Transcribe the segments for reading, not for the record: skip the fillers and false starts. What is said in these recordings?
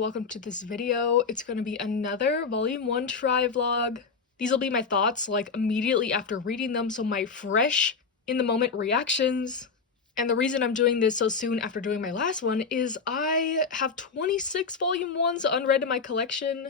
welcome to this video. It's going to be another volume 1 try vlog. These will be my thoughts like immediately after reading them, so my fresh in the moment reactions. And the reason I'm doing this so soon after doing my last one is I have 26 volume 1s unread in my collection,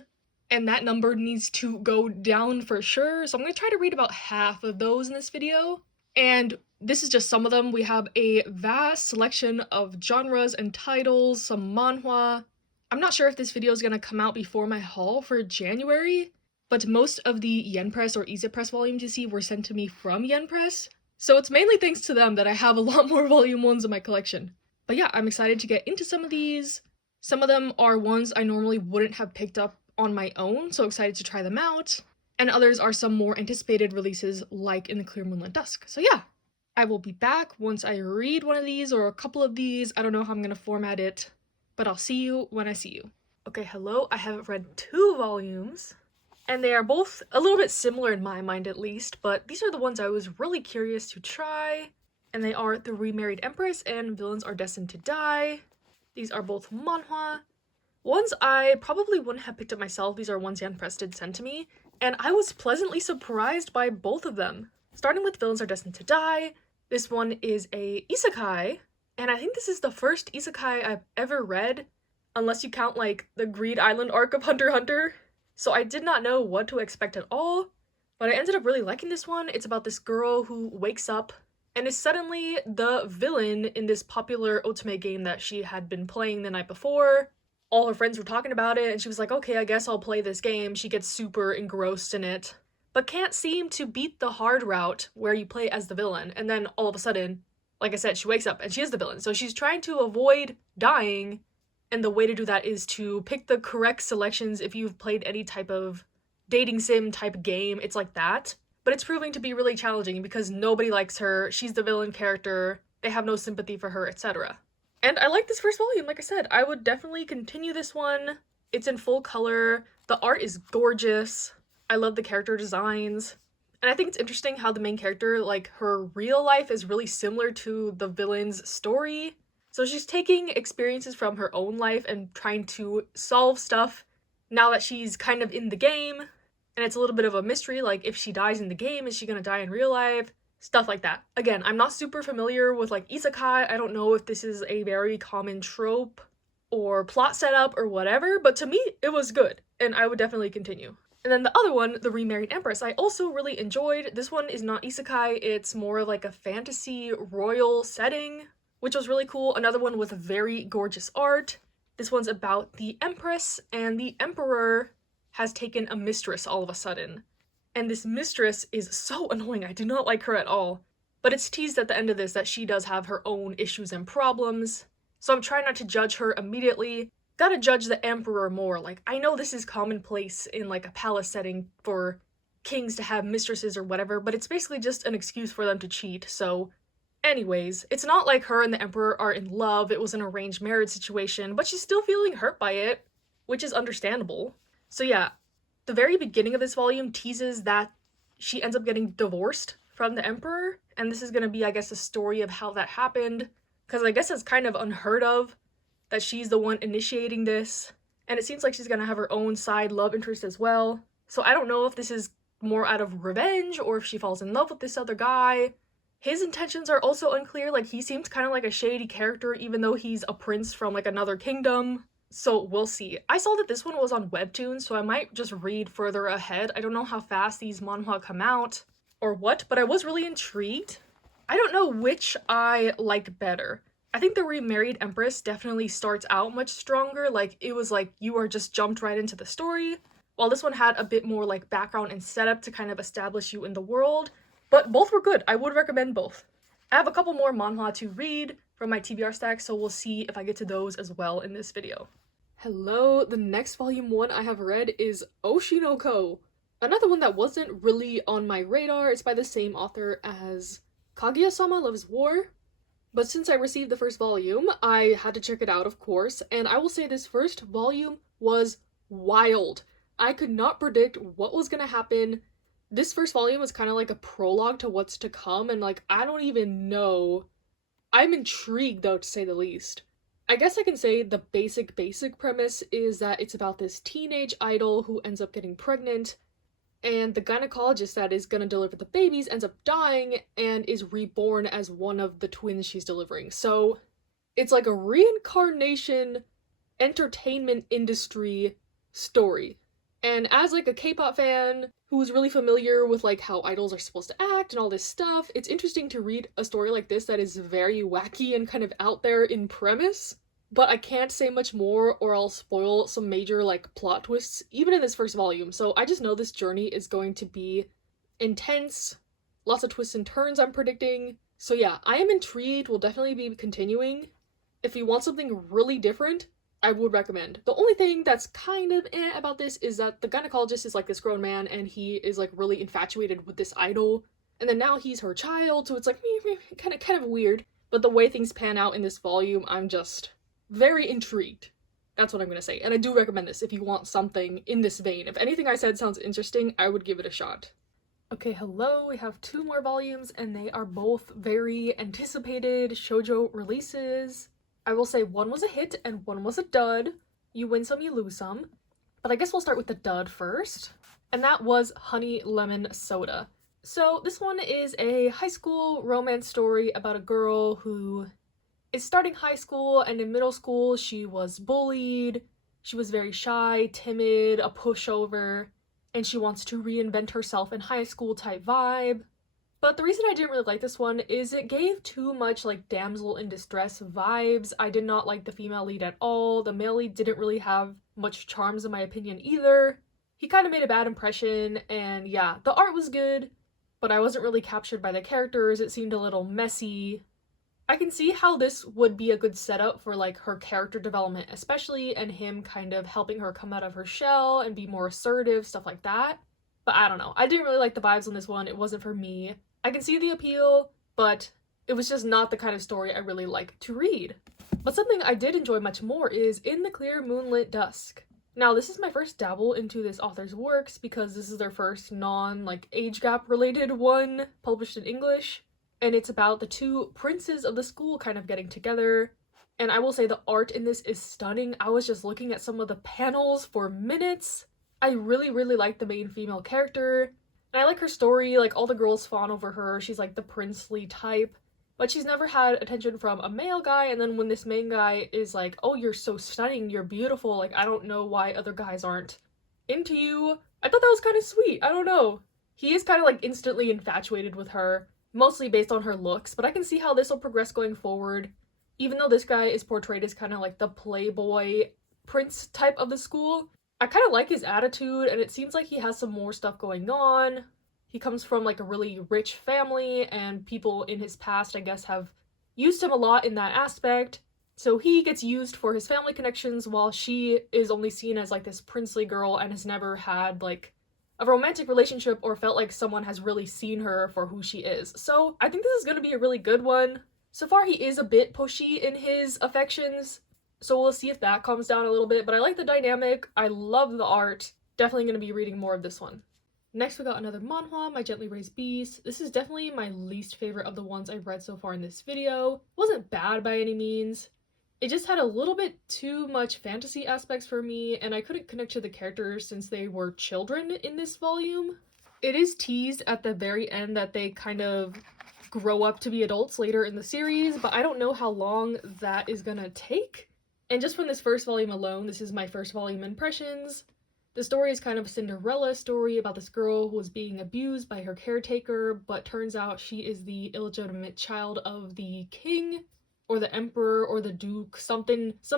and that number needs to go down for sure, so I'm going to try to read about half of those in this video. And this is just some of them. We have a vast selection of genres and titles, some manhwa. I'm not sure if this video is going to come out before my haul for January, but most of the Yen Press or Easy Press volumes you see were sent to me from Yen Press, so it's mainly thanks to them that I have a lot more volume 1s in my collection. But yeah, I'm excited to get into some of these. Some of them are ones I normally wouldn't have picked up on my own, so excited to try them out. And others are some more anticipated releases like In the Clear Moonlit Dusk. So yeah, I will be back once I read one of these or a couple of these. I don't know how I'm gonna format it, but I'll see you when I see you. Okay, hello, I have read 2 volumes, and they are both a little bit similar in my mind at least, but these are the ones I was really curious to try, and they are The Remarried Empress and Villains Are Destined to Die. These are both manhwa. Ones I probably wouldn't have picked up myself. These are ones Yen Press did send to me, and I was pleasantly surprised by both of them. Starting with Villains Are Destined to Die, this one is a isekai, and I think this is the first isekai I've ever read, unless you count like the Greed Island arc of Hunter x Hunter. So I did not know what to expect at all, but I ended up really liking this one. It's about this girl who wakes up and is suddenly the villain in this popular otome game that she had been playing the night before. All her friends were talking about it, and she was like, okay, I guess I'll play this game. She gets super engrossed in it, but can't seem to beat the hard route where you play as the villain. And then all of a sudden, like I said, she wakes up and she is the villain. So she's trying to avoid dying, and the way to do that is to pick the correct selections. If you've played any type of dating sim type game, it's like that. But it's proving to be really challenging because nobody likes her. She's the villain character. They have no sympathy for her, etc. And I like this first volume, like I said. I would definitely continue this one. It's in full color. The art is gorgeous. I love the character designs. And I think it's interesting how the main character, like, her real life is really similar to the villain's story. So she's taking experiences from her own life and trying to solve stuff now that she's kind of in the game. And it's a little bit of a mystery, like, if she dies in the game, is she gonna die in real life? Stuff like that. Again, I'm not super familiar with like isekai. I don't know if this is a very common trope or plot setup or whatever, but to me it was good and I would definitely continue. And then the other one, The Remarried Empress, I also really enjoyed. This one is not isekai, it's more like a fantasy royal setting, which was really cool. Another one with very gorgeous art. This one's about the Empress, and the Emperor has taken a mistress all of a sudden. And this mistress is so annoying. I do not like her at all. But it's teased at the end of this that she does have her own issues and problems. So I'm trying not to judge her immediately. Gotta judge the emperor more. Like, I know this is commonplace in like a palace setting for kings to have mistresses or whatever, but it's basically just an excuse for them to cheat. So anyways, it's not like her and the emperor are in love. It was an arranged marriage situation, but she's still feeling hurt by it, which is understandable. So yeah. The very beginning of this volume teases that she ends up getting divorced from the emperor, and this is going to be, I guess, a story of how that happened, because I guess it's kind of unheard of that she's the one initiating this, and it seems like she's going to have her own side love interest as well. So I don't know if this is more out of revenge or if she falls in love with this other guy. His intentions are also unclear. Like, he seems kind of like a shady character even though he's a prince from like another kingdom. So we'll see. I saw that this one was on Webtoon, so I might just read further ahead. I don't know how fast these manhwa come out or what, but I was really intrigued. I don't know which I liked better. I think The Remarried Empress definitely starts out much stronger. Like, it was like you are just jumped right into the story, while this one had a bit more like background and setup to kind of establish you in the world. But both were good. I would recommend both. I have a couple more manhwa to read from my TBR stack, so we'll see if I get to those as well in this video. Hello, the next volume 1 I have read is Oshi no Ko. Another one that wasn't really on my radar. It's by the same author as Kaguya-sama Loves War. But since I received the first volume, I had to check it out, of course, and I will say this first volume was wild. I could not predict what was gonna happen. This first volume was kind of like a prologue to what's to come, and like, I don't even know. I'm intrigued though, to say the least. I guess I can say the basic premise is that it's about this teenage idol who ends up getting pregnant, and the gynecologist that is gonna deliver the babies ends up dying and is reborn as one of the twins she's delivering. So it's like a reincarnation entertainment industry story. And as like a K-pop fan who's really familiar with like how idols are supposed to act and all this stuff, it's interesting to read a story like this that is very wacky and kind of out there in premise. But I can't say much more or I'll spoil some major like plot twists even in this first volume. So I just know this journey is going to be intense, lots of twists and turns I'm predicting. So yeah, I am intrigued, we'll definitely be continuing. If you want something really different, I would recommend. The only thing that's kind of about this is that the gynecologist is like this grown man and he is like really infatuated with this idol. And then now he's her child, so it's like kind of weird. But the way things pan out in this volume, I'm just very intrigued. That's what I'm gonna say. And I do recommend this if you want something in this vein. If anything I said sounds interesting, I would give it a shot. Okay, hello, we have 2 more volumes and they are both very anticipated shoujo releases. I will say one was a hit and one was a dud. You win some, you lose some. But I guess we'll start with the dud first. And that was Honey Lemon Soda. So this one is a high school romance story about a girl who is starting high school, and in middle school she was bullied. She was very shy, timid, a pushover, and she wants to reinvent herself in high school type vibe. But the reason I didn't really like this one is it gave too much like damsel in distress vibes. I did not like the female lead at all. The male lead didn't really have much charms in my opinion either. He kind of made a bad impression, and yeah, the art was good, but I wasn't really captured by the characters. It seemed a little messy. I can see how this would be a good setup for like her character development especially, and him kind of helping her come out of her shell and be more assertive, stuff like that. But I don't know. I didn't really like the vibes on this one. It wasn't for me. I can see the appeal, but it was just not the kind of story I really like to read. But something I did enjoy much more is In the Clear Moonlit Dusk. Now, this is my first dabble into this author's works because this is their first age gap related one published in English. And it's about the 2 princes of the school kind of getting together. And I will say the art in this is stunning. I was just looking at some of the panels for minutes. I really like the main female character. And I like her story, like all the girls fawn over her. She's like the princely type. But she's never had attention from a male guy, and then when this main guy is like, oh, you're so stunning, you're beautiful, like I don't know why other guys aren't into you. I thought that was kind of sweet. I don't know. He is kind of like instantly infatuated with her, mostly based on her looks, but I can see how this will progress going forward. Even though this guy is portrayed as kind of like the playboy prince type of the school, I kind of like his attitude, and it seems like he has some more stuff going on. He comes from like a really rich family, and people in his past, I guess, have used him a lot in that aspect. So he gets used for his family connections while she is only seen as like this princely girl and has never had like a romantic relationship or felt like someone has really seen her for who she is. So I think this is going to be a really good one. So far he is a bit pushy in his affections, so we'll see if that calms down a little bit, but I like the dynamic. I love the art. Definitely going to be reading more of this one. Next we got another manhwa, My Gently Raised Beast. This is definitely my least favorite of the ones I've read so far in this video. It wasn't bad by any means. It just had a little bit too much fantasy aspects for me, and I couldn't connect to the characters since they were children in this volume. It is teased at the very end that they kind of grow up to be adults later in the series, but I don't know how long that is gonna take. And just from this first volume alone, this is my first volume impressions. The story is kind of a Cinderella story about this girl who was being abused by her caretaker, but turns out she is the illegitimate child of the king, or the emperor, or the duke, some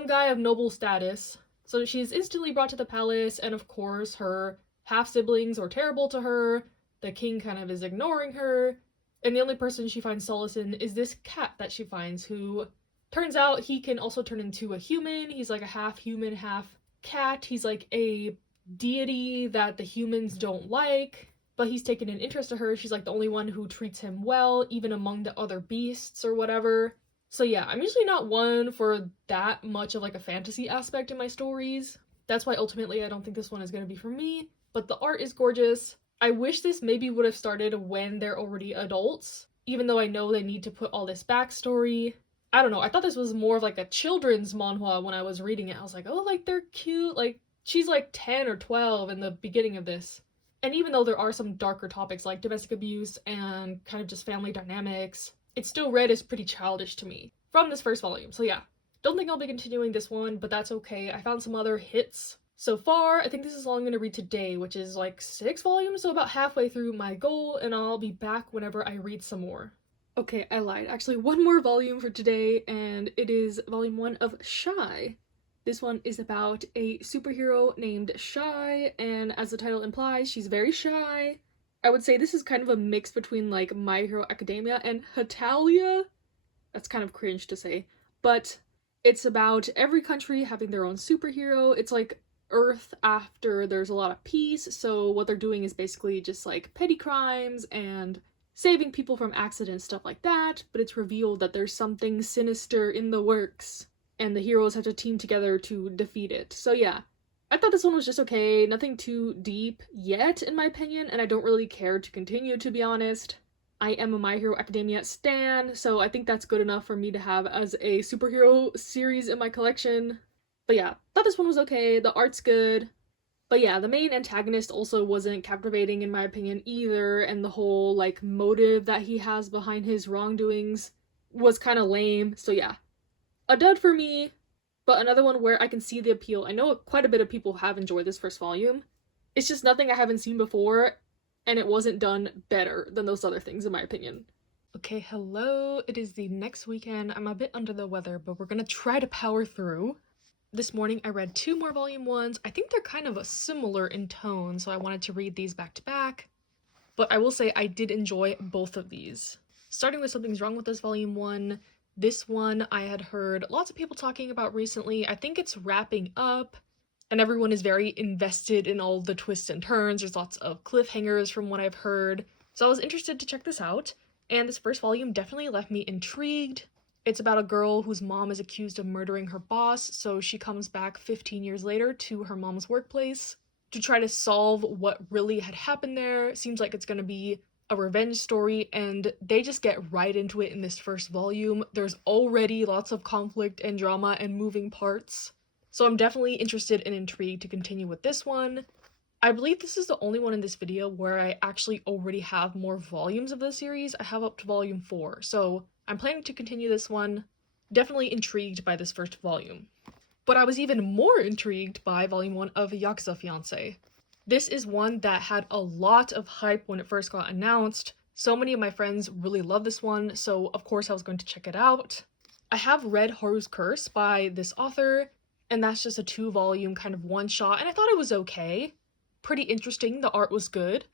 guy of noble status. So she is instantly brought to the palace, and of course her half-siblings are terrible to her, the king kind of is ignoring her, and the only person she finds solace in is this cat that she finds, who turns out he can also turn into a human. He's like a half human, half cat. He's like a deity that the humans don't like, but he's taken an interest to her. She's like the only one who treats him well, even among the other beasts or whatever. So yeah, I'm usually not one for that much of like a fantasy aspect in my stories. That's why ultimately I don't think this one is going to be for me, but the art is gorgeous. I wish this maybe would have started when they're already adults, even though I know they need to put all this backstory. I don't know, I thought this was more of like a children's manhwa when I was reading it. I was like, oh, like they're cute. Like she's like 10 or 12 in the beginning of this. And even though there are some darker topics like domestic abuse and kind of just family dynamics, it's still read as pretty childish to me from this first volume. So yeah, don't think I'll be continuing this one, but that's okay. I found some other hits so far. I think this is all I'm going to read today, which is like 6 volumes, so about halfway through my goal, and I'll be back whenever I read some more. Okay, I lied. Actually, one more volume for today, and it is volume 1 of Shy. This one is about a superhero named Shy, and as the title implies, she's very shy. I would say this is kind of a mix between like My Hero Academia and Hetalia. That's kind of cringe to say, but it's about every country having their own superhero. It's like Earth after there's a lot of peace, so what they're doing is basically just like petty crimes and saving people from accidents, stuff like that, but it's revealed that there's something sinister in the works, and the heroes have to team together to defeat it. So yeah, I thought this one was just okay, nothing too deep yet in my opinion, and I don't really care to continue, to be honest. I am a My Hero Academia stan, so I think that's good enough for me to have as a superhero series in my collection. But yeah, thought this one was okay, the art's good. But yeah, the main antagonist also wasn't captivating in my opinion either, and the whole like motive that he has behind his wrongdoings was kind of lame. So yeah, a dud for me, but another one where I can see the appeal. I know quite a bit of people have enjoyed this first volume. It's just nothing I haven't seen before, and it wasn't done better than those other things in my opinion. Okay, hello, it is the next weekend. I'm a bit under the weather, but we're gonna try to power through. This morning I read 2 more volume 1s. I think they're kind of similar in tone, so I wanted to read these back to back. But I will say I did enjoy both of these. Starting with Something's Wrong with Us volume 1, this one I had heard lots of people talking about recently. I think it's wrapping up, and everyone is very invested in all the twists and turns. There's lots of cliffhangers from what I've heard. So I was interested to check this out, and this first volume definitely left me intrigued. It's about a girl whose mom is accused of murdering her boss, so she comes back 15 years later to her mom's workplace to try to solve what really had happened there. Seems like it's gonna be a revenge story, and they just get right into it in this first volume. There's already lots of conflict and drama and moving parts, so I'm definitely interested and intrigued to continue with this one. I believe this is the only one in this video where I actually already have more volumes of the series. I have up to volume 4, so I'm planning to continue this one. Definitely intrigued by this first volume. But I was even more intrigued by volume 1 of Yakuza Fiancé. This is one that had a lot of hype when it first got announced. So many of my friends really love this one, so of course I was going to check it out. I have read Haru's Curse by this author, and that's just a 2-volume kind of one-shot, and I thought it was okay. Pretty interesting, the art was good.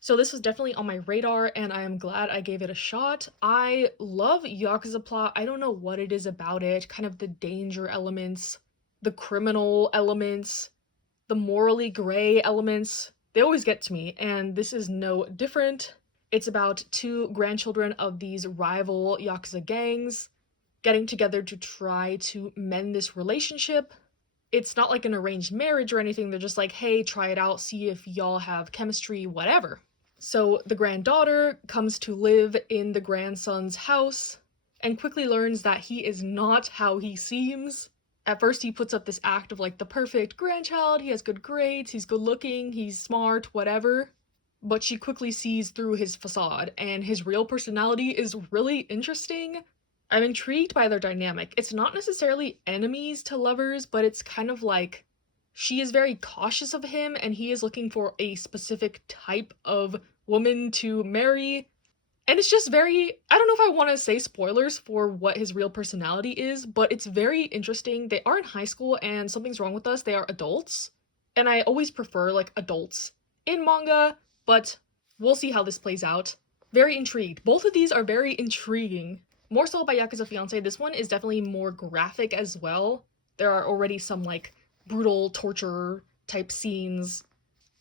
So this was definitely on my radar, and I am glad I gave it a shot. I love Yakuza plot. I don't know what it is about it, kind of the danger elements, the criminal elements, the morally gray elements. They always get to me, and this is no different. It's about 2 grandchildren of these rival Yakuza gangs getting together to try to mend this relationship. It's not like an arranged marriage or anything. They're just like, hey, try it out, see if y'all have chemistry, whatever. So the granddaughter comes to live in the grandson's house and quickly learns that he is not how he seems. At first he puts up this act of like the perfect grandchild, he has good grades, he's good looking, he's smart, whatever. But she quickly sees through his facade, and his real personality is really interesting. I'm intrigued by their dynamic. It's not necessarily enemies to lovers, but it's kind of like she is very cautious of him, and he is looking for a specific type of woman to marry. And it's just very, I don't know if I want to say spoilers for what his real personality is, but it's very interesting. They are in high school, and Something's Wrong with Us, they are adults. And I always prefer, like, adults in manga, but we'll see how this plays out. Very intrigued. Both of these are very intriguing. More so by Yakuza Fiancé, this one is definitely more graphic as well. There are already some, like, brutal torture type scenes.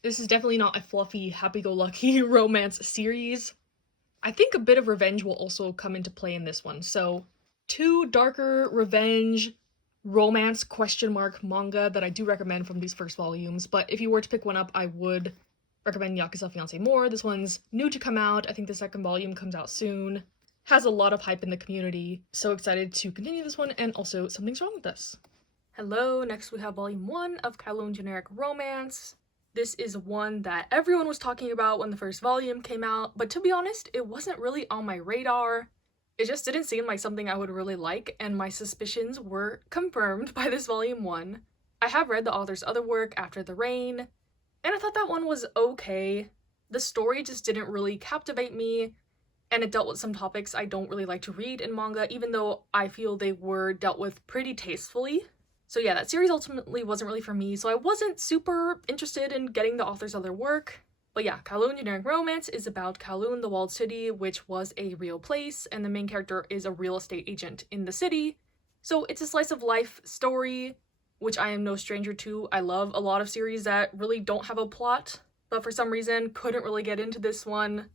This is definitely not a fluffy, happy-go-lucky romance series. I think a bit of revenge will also come into play in this one. So 2 darker revenge romance question mark manga that I do recommend from these first volumes, but if you were to pick one up, I would recommend Yakuza Fiancé more. This one's new to come out. I think the 2nd volume comes out soon. has a lot of hype in the community. So excited to continue this one, and also something's wrong with this. Hello, next we have volume 1 of Kowloon Generic Romance. This is one that everyone was talking about when the first volume came out, but to be honest, it wasn't really on my radar. It just didn't seem like something I would really like, and my suspicions were confirmed by this volume 1. I have read the author's other work, After the Rain, and I thought that one was okay. The story just didn't really captivate me, and it dealt with some topics I don't really like to read in manga, even though I feel they were dealt with pretty tastefully. So yeah, that series ultimately wasn't really for me, so I wasn't super interested in getting the author's other work. But yeah, Kowloon Generic Romance is about Kowloon, the walled city, which was a real place, and the main character is a real estate agent in the city. So it's a slice of life story, which I am no stranger to. I love a lot of series that really don't have a plot, but for some reason couldn't really get into this one.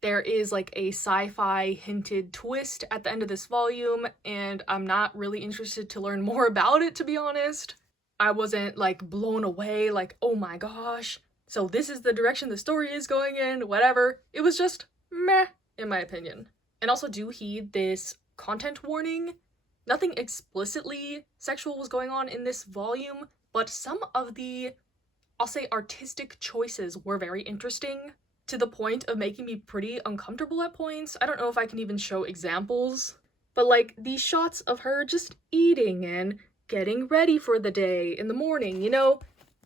There is like a sci-fi hinted twist at the end of this volume, and I'm not really interested to learn more about it, to be honest. I wasn't like blown away, like, oh my gosh, so this is the direction the story is going in, whatever. It was just meh, in my opinion. And also do heed this content warning. Nothing explicitly sexual was going on in this volume, but some of the, I'll say, artistic choices were very interesting, to the point of making me pretty uncomfortable at points. I don't know if I can even show examples, but like these shots of her just eating and getting ready for the day in the morning, you know,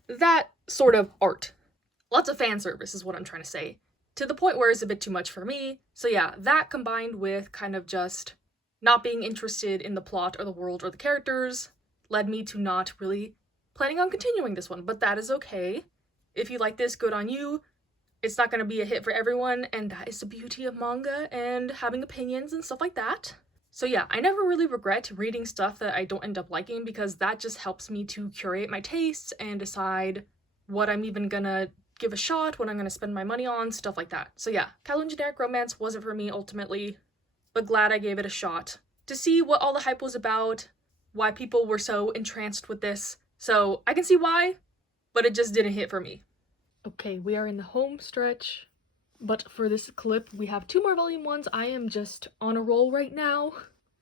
that sort of art. Lots of fan service is what I'm trying to say, to the point where it's a bit too much for me. So yeah, that combined with kind of just not being interested in the plot or the world or the characters led me to not really planning on continuing this one, but that is okay. If you like this, good on you. It's not going to be a hit for everyone, and that is the beauty of manga and having opinions and stuff like that. So yeah, I never really regret reading stuff that I don't end up liking, because that just helps me to curate my tastes and decide what I'm even gonna give a shot, what I'm gonna spend my money on, stuff like that. So yeah, Kowloon Generic Romance wasn't for me ultimately, but glad I gave it a shot to see what all the hype was about, why people were so entranced with this. So I can see why, but it just didn't hit for me. Okay, we are in the home stretch, but for this clip, we have 2 more volume 1s. I am just on a roll right now,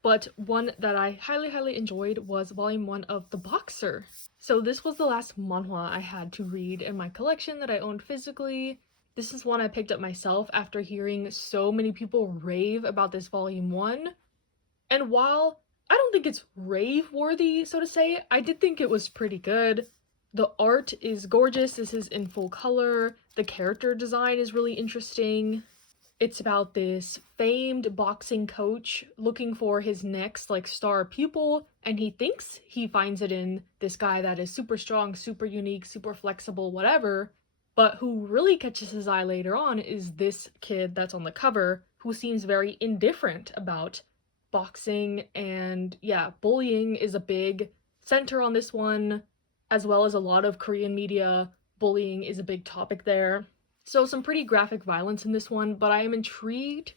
but one that I highly enjoyed was volume 1 of The Boxer. So this was the last manhwa I had to read in my collection that I owned physically. This is one I picked up myself after hearing so many people rave about this volume 1. And while I don't think it's rave-worthy, so to say, I did think it was pretty good. The art is gorgeous. This is in full color. The character design is really interesting. It's about this famed boxing coach looking for his next like star pupil, and he thinks he finds it in this guy that is super strong, super unique, super flexible, whatever. But who really catches his eye later on is this kid that's on the cover, who seems very indifferent about boxing, and yeah, bullying is a big center on this one, as well as a lot of Korean media. Bullying is a big topic there. So some pretty graphic violence in this one, but I am intrigued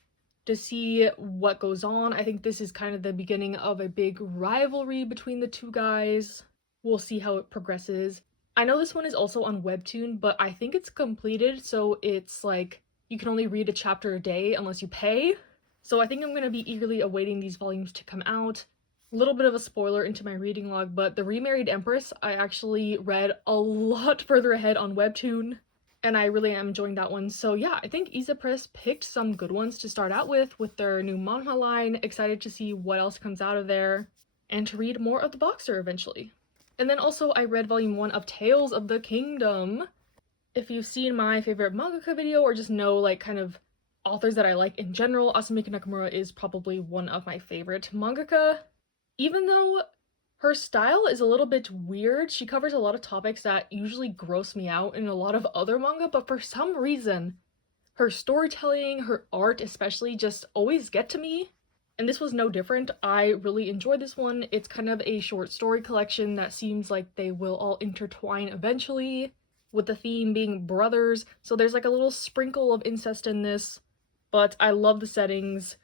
to see what goes on. I think this is kind of the beginning of a big rivalry between the two guys. We'll see how it progresses. I know this one is also on Webtoon, but I think it's completed, so it's like you can only read a chapter a day unless you pay. So I think I'm going to be eagerly awaiting these volumes to come out. A little bit of a spoiler into my reading log, but The Remarried Empress I actually read a lot further ahead on Webtoon, and I really am enjoying that one. So yeah, I think Isa Press picked some good ones to start out with their new manhwa line. Excited to see what else comes out of there, and to read more of The Boxer eventually. And then also I read volume 1 of Tales of the Kingdom. If you've seen my favorite mangaka video, or just know like kind of authors that I like in general, Asumiko Nakamura is probably one of my favorite mangaka. Even though her style is a little bit weird, she covers a lot of topics that usually gross me out in a lot of other manga, but for some reason, her storytelling, her art especially, just always get to me. And this was no different. I really enjoyed this one. It's kind of a short story collection that seems like they will all intertwine eventually, with the theme being brothers, so there's like a little sprinkle of incest in this. But I love the settings,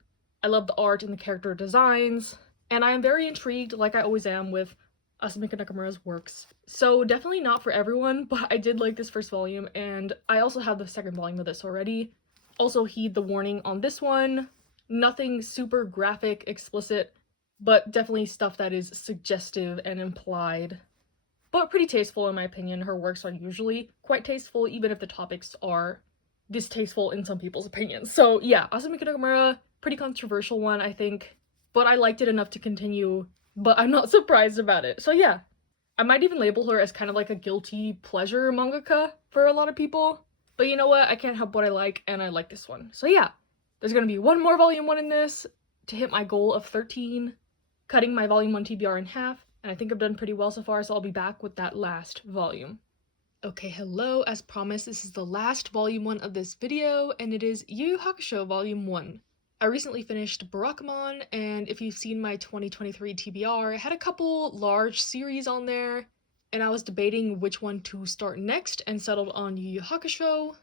I love the art and the character designs, and I am very intrigued, like I always am, with Asumiko Nakamura's works. So definitely not for everyone, but I did like this first volume, and I also have the second volume of this already. Also heed the warning on this one. Nothing super graphic, explicit, but definitely stuff that is suggestive and implied. But pretty tasteful in my opinion. Her works are usually quite tasteful, even if the topics are distasteful in some people's opinions. So yeah, Asumi Nakamura, pretty controversial one, I think. But I liked it enough to continue, but I'm not surprised about it. So yeah, I might even label her as kind of like a guilty pleasure mangaka for a lot of people. But you know what? I can't help what I like, and I like this one. So yeah, there's gonna be one more volume 1 in this to hit my goal of 13, cutting my volume 1 TBR in half, and I think I've done pretty well so far, so I'll be back with that last volume. Okay, hello, as promised, this is the last volume 1 of this video, and it is YuYu Hakusho volume 1. I recently finished Barakamon, and if you've seen my 2023 TBR, I had a couple large series on there, and I was debating which one to start next and settled on YuYu Hakusho.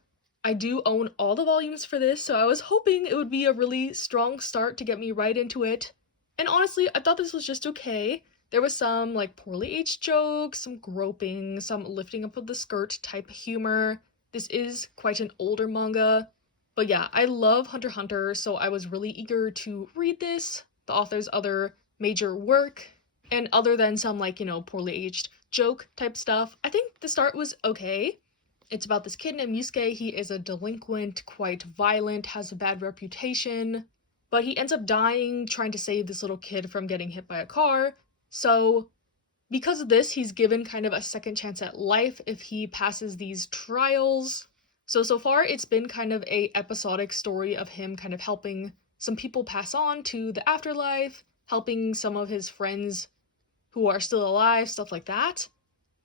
I do own all the volumes for this, so I was hoping it would be a really strong start to get me right into it. And honestly, I thought this was just okay. There was some, like, poorly aged jokes, some groping, some lifting up of the skirt type humor. This is quite an older manga. But yeah, I love Hunter x Hunter, so I was really eager to read this, the author's other major work. And other than some, like, you know, poorly aged joke type stuff, I think the start was okay. It's about this kid named Yusuke. He is a delinquent, quite violent, has a bad reputation. But he ends up dying trying to save this little kid from getting hit by a car. So, because of this, he's given kind of a second chance at life if he passes these trials. So far, it's been kind of a episodic story of him kind of helping some people pass on to the afterlife, helping some of his friends who are still alive, stuff like that.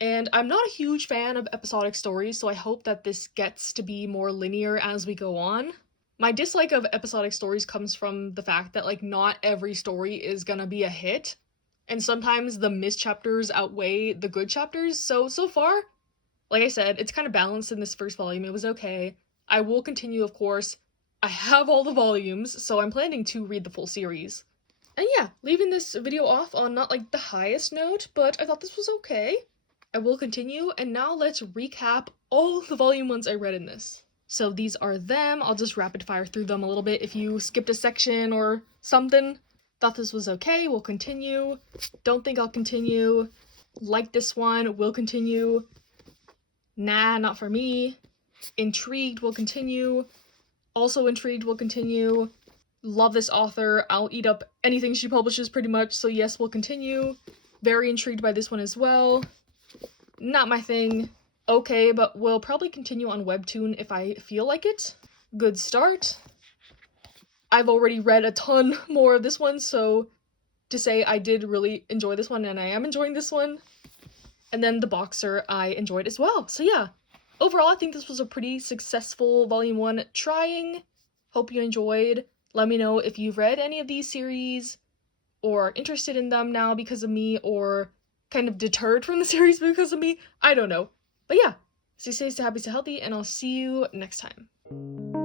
And I'm not a huge fan of episodic stories, so I hope that this gets to be more linear as we go on. My dislike of episodic stories comes from the fact that, like, not every story is gonna be a hit. And sometimes the missed chapters outweigh the good chapters, so far, like I said, it's kind of balanced in this first volume. It was okay. I will continue, of course. I have all the volumes, so I'm planning to read the full series. And yeah, leaving this video off on not, like, the highest note, but I thought this was okay. I will continue, and now let's recap all the volume 1s I read in this. So these are them. I'll just rapid fire through them a little bit if you skipped a section or something. Thought this was okay, we'll continue. Don't think I'll continue. Like this one, will continue. Nah, not for me. Intrigued, will continue. Also intrigued, will continue. Love this author, I'll eat up anything she publishes pretty much, so yes, we'll continue. Very intrigued by this one as well. Not my thing. Okay, but we'll probably continue on Webtoon if I feel like it. Good start. I've already read a ton more of this one, so to say I did really enjoy this one, and I am enjoying this one. And then The Boxer I enjoyed as well. So yeah, overall I think this was a pretty successful volume 1 trying. Hope you enjoyed. Let me know if you've read any of these series, or are interested in them now because of me, or kind of deterred from the series because of me. I don't know. But yeah, stay safe, stay happy, stay healthy, and I'll see you next time.